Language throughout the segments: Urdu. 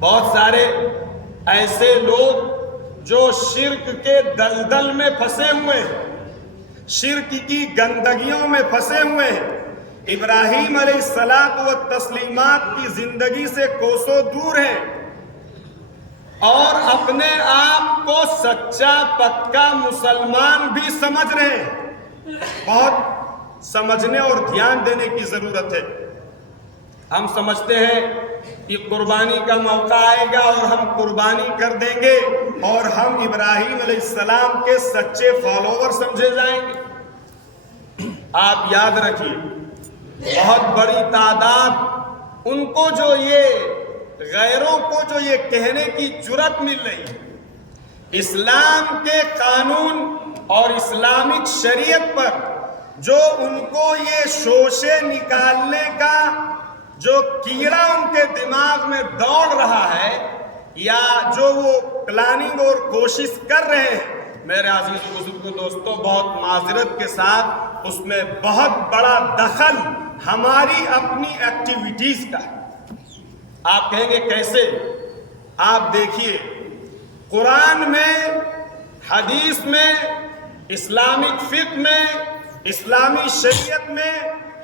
بہت سارے ایسے لوگ جو شرک کے دلدل میں پھنسے ہوئے ہیں، شرک کی گندگیوں میں پھنسے ہوئے ہیں، ابراہیم علیہ الصلاۃ والتسلیمات کی زندگی سے کوسوں دور ہیں اور اپنے آپ کو سچا پکا مسلمان بھی سمجھ رہے ہیں۔ بہت سمجھنے اور دھیان دینے کی ضرورت ہے۔ ہم سمجھتے ہیں کہ قربانی کا موقع آئے گا اور ہم قربانی کر دیں گے اور ہم ابراہیم علیہ السلام کے سچے فالوور سمجھے جائیں گے۔ آپ یاد رکھیے، بہت بڑی تعداد ان کو جو یہ غیروں کو جو یہ کہنے کی جرأت مل رہی ہے، اسلام کے قانون اور اسلامک شریعت پر جو ان کو یہ شوشے نکالنے کا جو کیڑا ان کے دماغ میں دوڑ رہا ہے یا جو وہ پلاننگ اور کوشش کر رہے ہیں، میرے عزیز و بزرگوں دوستوں، بہت معذرت کے ساتھ اس میں بہت بڑا دخل ہماری اپنی ایکٹیویٹیز کا ہے۔ آپ کہیں گے کیسے؟ آپ دیکھیے، قرآن میں، حدیث میں، اسلامک فقہ میں، اسلامی شریعت میں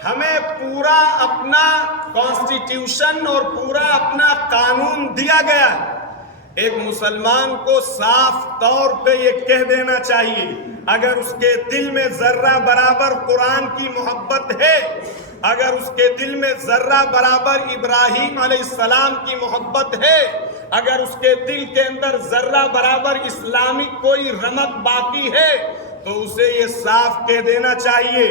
ہمیں پورا اپنا کانسٹیٹیوشن اور پورا اپنا قانون دیا گیا ہے۔ ایک مسلمان کو صاف طور پہ یہ کہہ دینا چاہیے، اگر اس کے دل میں ذرہ برابر قرآن کی محبت ہے، اگر اس کے دل میں ذرہ برابر ابراہیم علیہ السلام کی محبت ہے، اگر اس کے دل کے اندر ذرہ برابر اسلامی کوئی رمق باقی ہے، تو اسے یہ صاف کہہ دینا چاہیے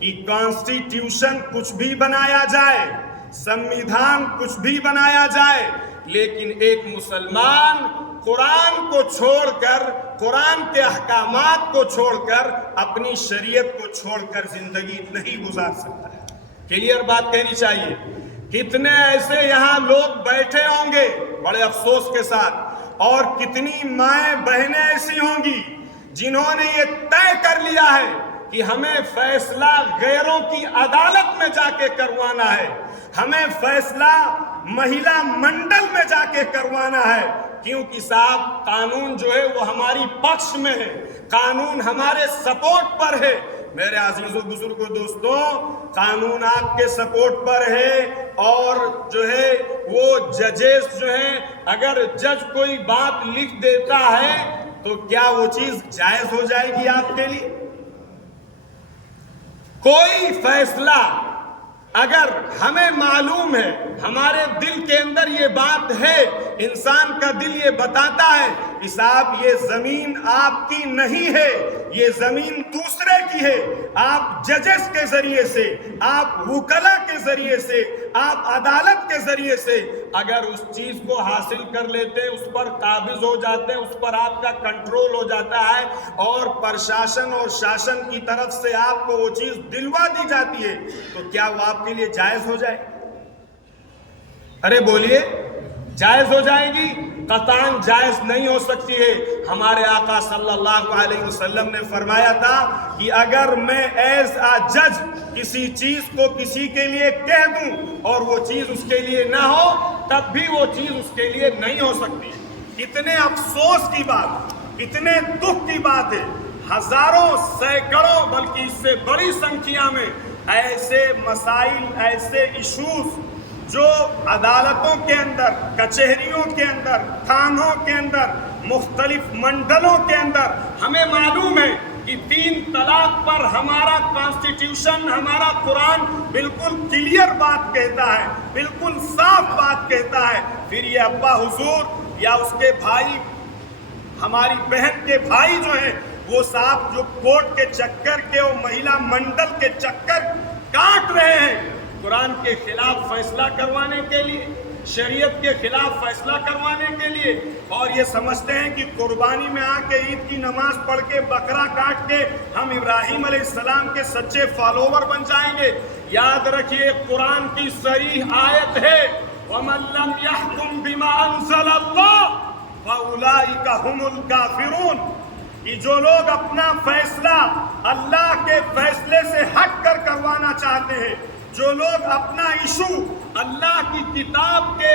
کہ کانسٹیٹیوشن کچھ بھی بنایا جائے، سمویدھان کچھ بھی بنایا جائے، لیکن ایک مسلمان قرآن کو چھوڑ کر، قرآن کے احکامات کو چھوڑ کر، اپنی شریعت کو چھوڑ کر زندگی نہیں گزار سکتا ہے۔ کلیئر بات کہنی چاہیے۔ کتنے ایسے یہاں لوگ بیٹھے ہوں گے بڑے افسوس کے ساتھ، اور کتنی مائیں بہنیں ایسی ہوں گی جنہوں نے یہ طے کر لیا ہے کہ ہمیں فیصلہ غیروں کی عدالت میں جا کے کروانا ہے، ہمیں فیصلہ مہیلا منڈل میں جا کے کروانا ہے، کیونکہ صاحب قانون جو ہے وہ ہماری پکش میں ہے، قانون ہمارے سپورٹ پر ہے۔ میرے عزیز و بزرگوں دوستوں، قانون آپ کے سپورٹ پر ہے، اور جو ہے وہ ججز جو ہیں، اگر جج کوئی بات لکھ دیتا ہے تو کیا وہ چیز جائز ہو جائے گی آپ کے لیے؟ کوئی فیصلہ اگر ہمیں معلوم ہے، ہمارے دل کے اندر یہ بات ہے، انسان کا دل یہ بتاتا ہے کہ صاحب یہ زمین آپ کی نہیں ہے، یہ زمین دوسرے کی ہے، آپ ججز کے ذریعے سے، آپ وکلا کے ذریعے سے، آپ عدالت کے ذریعے سے اگر اس چیز کو حاصل کر لیتے ہیں، اس پر قابض ہو جاتے ہیں، اس پر آپ کا کنٹرول ہو جاتا ہے، اور پرشاسن اور شاسن کی طرف سے آپ کو وہ چیز دلوا دی جاتی ہے، تو کیا وہ آپ کے لیے جائز ہو جائے؟ ارے بولیے، جائز ہو جائے گی؟ قطعاً جائز نہیں ہو سکتی ہے۔ ہمارے آقا صلی اللہ علیہ وسلم نے فرمایا تھا کہ اگر میں ایز اے جج کسی چیز کو کسی کے لیے کہہ دوں اور وہ چیز اس کے لیے نہ ہو، تب بھی وہ چیز اس کے لیے نہیں ہو سکتی۔ کتنے افسوس کی بات، کتنے دکھ کی بات ہے، ہزاروں، سینکڑوں، بلکہ اس سے بڑی سنکھیا میں ایسے مسائل، ایسے ایشوز جو عدالتوں کے اندر، کچہریوں کے اندر، تھانوں کے اندر، مختلف منڈلوں کے اندر ہمیں معلوم ہے کہ 3 طلاق پر ہمارا کانسٹیٹیوشن، ہمارا قرآن بالکل کلیئر بات کہتا ہے، بالکل صاف بات کہتا ہے، پھر یہ ابا حضور یا اس کے بھائی، ہماری بہن کے بھائی جو ہیں، وہ صاحب جو کورٹ کے چکر کے اور مہیلا منڈل کے چکر کاٹ رہے ہیں قرآن کے خلاف فیصلہ کروانے کے لیے، شریعت کے خلاف فیصلہ کروانے کے لیے، اور یہ سمجھتے ہیں کہ قربانی میں آ کے عید کی نماز پڑھ کے بکرا کاٹ کے ہم ابراہیم علیہ السلام کے سچے فالوور بن جائیں گے۔ یاد رکھیے، قرآن کی صریح آیت ہے، وَمَن لَّمْ يَحْكُم بِمَا أَنزَلَ اللَّهُ فَأُولَٰئِكَ هُمُ الْكَافِرُونَ، کہ جو لوگ اپنا فیصلہ اللہ کے فیصلے سے ہٹ کر کروانا چاہتے ہیں، جو لوگ اپنا ایشو اللہ کی کتاب کے